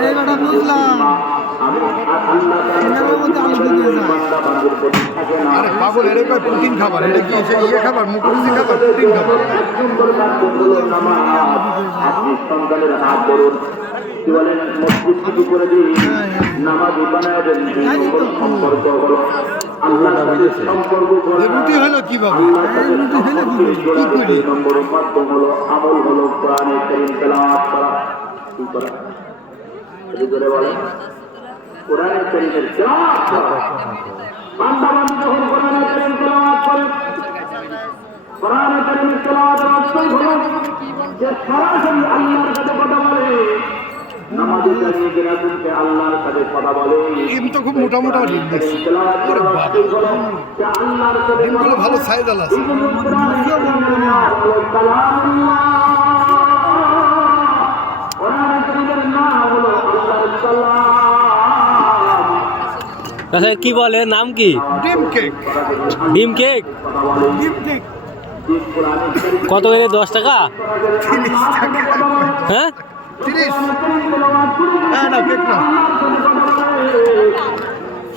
এইটা বুঝলাম এটার মধ্যে আলু দিয়ে যায় আরে পাগল এটা কয় প্রোটিন খাবার এটা কি সেই ইয়ে খাবার মুখরুচি খাবার প্রোটিন খাবার আপনি সন্তানের হাত ধরুন কি বলেন মসজিদ কিছু করে দিন নামাজি বানায় দেন সম্পর্ক হলো আল্লাহর সাথে সম্পর্ক রুটি হলো কিভাবে কি করে নম্বর মাধ্যম হলো আমল হলো কোরআনে কারীম তেলাওয়াত করা কি করা এই করে বলেন কোরআনে কারীমের তেলাওয়াত করা বান্দা বান্দা যখন কোরআনে কারীম তেলাওয়াত করে কোরআনে কারীমের তেলাওয়াতের অর্থ হলো যে সরাসরি আল্লাহর সাথে কথা বলে নামাজে দাঁড়িয়ে গেরাজুনকে আল্লাহর সাথে কথা বলে ডিম তো খুব মোটা মোটা ডিম দেখছি ওরে বাবা ডিমগুলো ভালো সাইজ আলা আছে আচ্ছা কি বলে নাম কি? ডিম কেক ডিম কেক। ডিম কেক কত করে? 10 টাকা? 30 টাকা হ্যাঁ 30 না কেক না